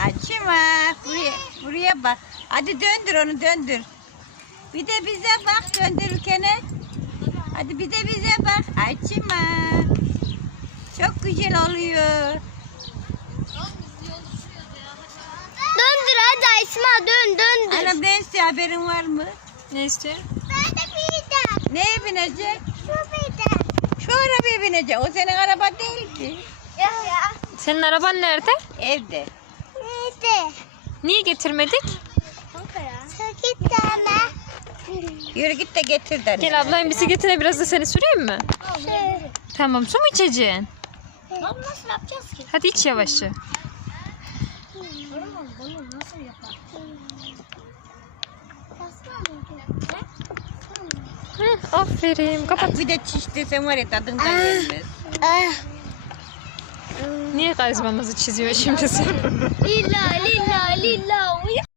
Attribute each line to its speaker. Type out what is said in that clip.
Speaker 1: Açma. Buraya bak. Hadi döndür onu döndür. Bir de bize bak döndürürken. Hadi bir de bize bak. Açma. Çok güzel oluyor.
Speaker 2: Döndür hadi Esma döndür.
Speaker 1: Anam ne istiyor haberin var mı?
Speaker 3: Ne istiyor?
Speaker 2: Ben de bineceğim.
Speaker 1: Neye binecek?
Speaker 2: Şu bineceğim.
Speaker 1: Şu arabaya binecek. O senin araba değil ki.
Speaker 2: Ya.
Speaker 3: Senin araban nerede?
Speaker 1: Evde.
Speaker 2: Neydi?
Speaker 3: Niye getirmedik?
Speaker 2: Sakit deme.
Speaker 1: Yürü git de getir de.
Speaker 3: Gel ablayın bisikletine biraz da seni süreyim mi?
Speaker 2: Şöyle.
Speaker 3: Tamam, su mu içeceksin?
Speaker 2: Bunu nasıl yapacağız ki?
Speaker 3: Hadi iç yavaşça.
Speaker 2: Bunu nasıl yapar?
Speaker 3: Hı, aferin. Kapat.
Speaker 1: Bir de çiş desen var ya tadından gelmez.
Speaker 3: Niye karizmamızı çiziyor şimdi sen?
Speaker 2: İlla